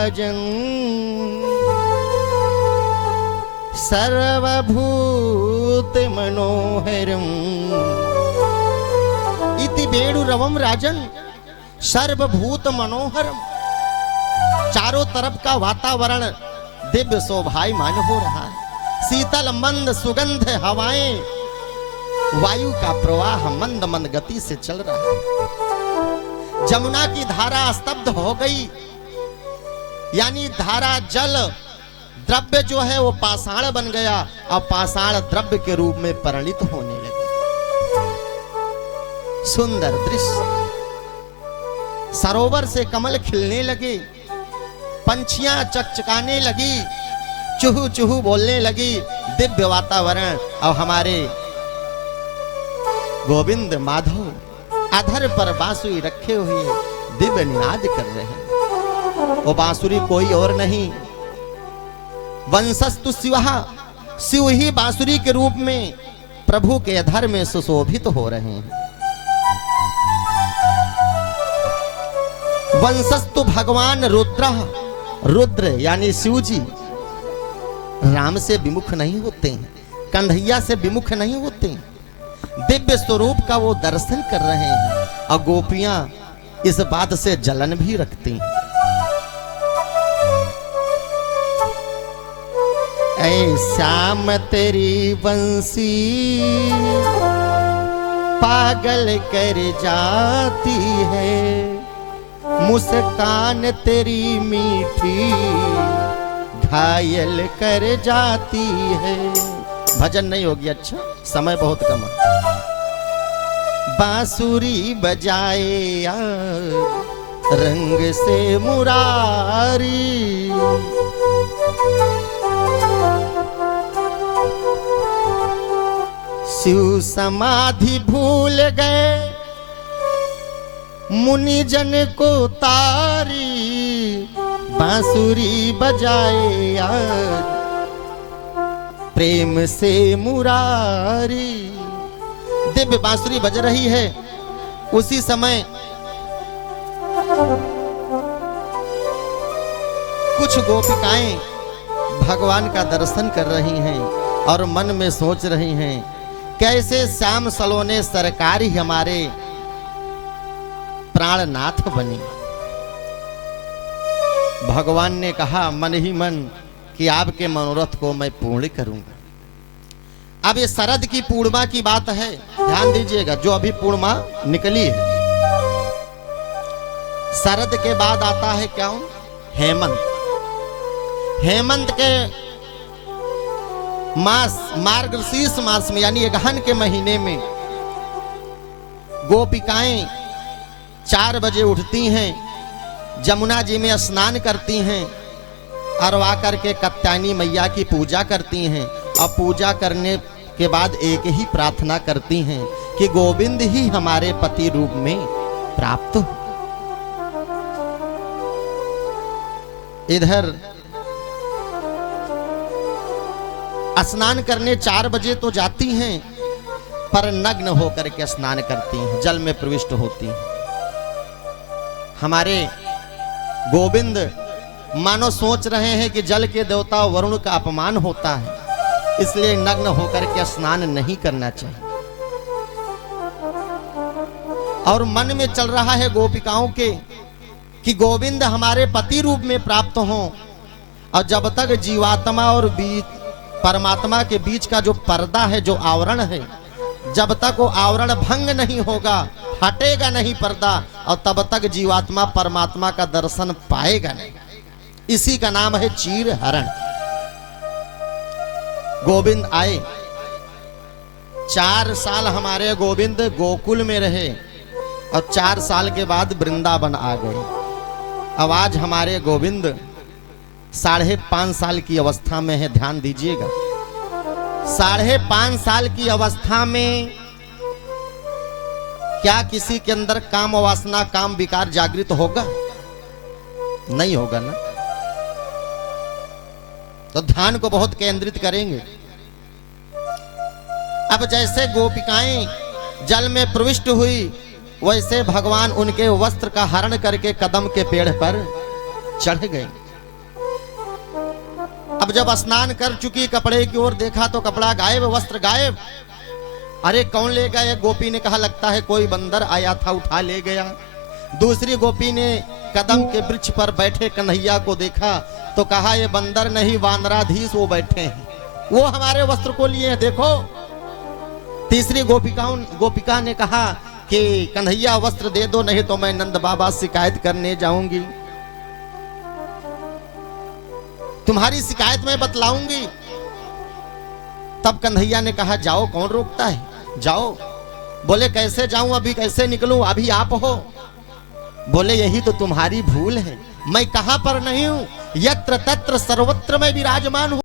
राजन सर्वभूत मनोहरम इति वेणुरवम राजन सर्वभूत मनोहरम। चारों तरफ का वातावरण दिव्य शोभायमान हो रहा है। शीतल मंद सुगंध हवाएं, वायु का प्रवाह मंद मंद गति से चल रहा है। जमुना की धारा स्तब्ध हो गई, यानी धारा जल द्रव्य जो है वो पाषाण बन गया और पाषाण द्रव्य के रूप में परिणित होने लगे। सुंदर दृश्य। सरोवर से कमल खिलने लगे, पंछियां चकचकाने लगी, चूहू चूहू बोलने लगी। दिव्य वातावरण। और हमारे गोविंद माधव अधर पर बांसुरी रखे हुए दिव्य निनाद कर रहे हैं। वो बांसुरी कोई और नहीं, वंशस्तु शिवहा, शिव ही बांसुरी के रूप में प्रभु के अधर में सुशोभित हो रहे हैं। वंशस्तु भगवान रुद्र, रुद्र यानी शिव जी राम से विमुख नहीं होते हैं, कन्हैया से विमुख नहीं होते हैं। दिव्य स्वरूप का वो दर्शन कर रहे हैं और गोपियां इस बात से जलन भी रखती हैं। ऐ श्याम तेरी बंसी पागल कर जाती है, मुस्कान तेरी मीठी घायल कर जाती है। भजन नहीं होगी, अच्छा समय बहुत कम है। बांसुरी बजाए यार रंग से मुरारी, शिव समाधि भूल गए मुनि जन को तारी, बांसुरी बजाए यार प्रेम से मुरारी। दिव्य बांसुरी बज रही है। उसी समय कुछ गोपिकाएं भगवान का दर्शन कर रही हैं और मन में सोच रही हैं, कैसे श्याम सलोने सरकार ही हमारे प्राणनाथ बने। भगवान ने कहा मन ही मन कि आपके मनोरथ को मैं पूर्ण करूंगा। अब ये शरद की पूर्णिमा की बात है, ध्यान दीजिएगा, जो अभी पूर्णिमा निकली है। शरद के बाद आता है क्या? हेमंत। हेमंत के मास मार्गशीर्ष मास में यानी अगहन के महीने में गोपिकाएं 4 बजे उठती हैं, जमुना जी में स्नान करती हैं और आकर के कात्यायनी मैया की पूजा करती हैं। और पूजा करने के बाद एक ही प्रार्थना करती हैं कि गोविंद ही हमारे पति रूप में प्राप्त हो। इधर स्नान करने 4 बजे तो जाती हैं, पर नग्न होकर के स्नान करती हैं, जल में प्रविष्ट होती हैं। हमारे गोविंद मानो सोच रहे हैं कि जल के देवता वरुण का अपमान होता है, इसलिए नग्न होकर के स्नान नहीं करना चाहिए। और मन में चल रहा है गोपिकाओं के कि गोविंद हमारे पति रूप में प्राप्त हों। और जब तक जीवात्मा और परमात्मा के बीच का जो पर्दा है, जो आवरण है, जब तक वो आवरण भंग नहीं होगा, हटेगा नहीं पर्दा, और तब तक जीवात्मा परमात्मा का दर्शन पाएगा नहीं। इसी का नाम है चीर हरण। गोविंद आए, 4 साल हमारे गोविंद गोकुल में रहे और 4 साल के बाद वृंदावन आ गए। अब आज हमारे गोविंद 5.5 साल की अवस्था में है। ध्यान दीजिएगा, 5.5 साल की अवस्था में क्या किसी के अंदर काम वासना, काम विकार जागृत होगा? नहीं होगा ना। तो ध्यान को बहुत केंद्रित करेंगे। अब जैसे गोपिकाएं जल में प्रविष्ट हुई, वैसे भगवान उनके वस्त्र का हरण करके कदम के पेड़ पर चढ़ गए। अब जब स्नान कर चुकी कपड़े की ओर देखा तो कपड़ा गायब, वस्त्र गायब। अरे कौन ले गया? गोपी ने कहा लगता है कोई बंदर आया था उठा ले गया। दूसरी गोपी ने कदम के वृक्ष पर बैठे कन्हैया को देखा तो कहा ये बंदर नहीं वानराधीश वो बैठे हैं, वो हमारे वस्त्र को लिए हैं देखो। तीसरी गोपिका ने कहा कि कन्हैया वस्त्र दे दो नहीं तो मैं नंद बाबा शिकायत करने जाऊंगी, तुम्हारी शिकायत मैं बतलाऊंगी। तब कन्हैया ने कहा जाओ, कौन रोकता है, जाओ। बोले कैसे जाऊं, अभी कैसे निकलूं, अभी आप हो। बोले यही तो तुम्हारी भूल है, मैं कहां पर नहीं हूं, यत्र तत्र सर्वत्र मैं विराजमान हूं।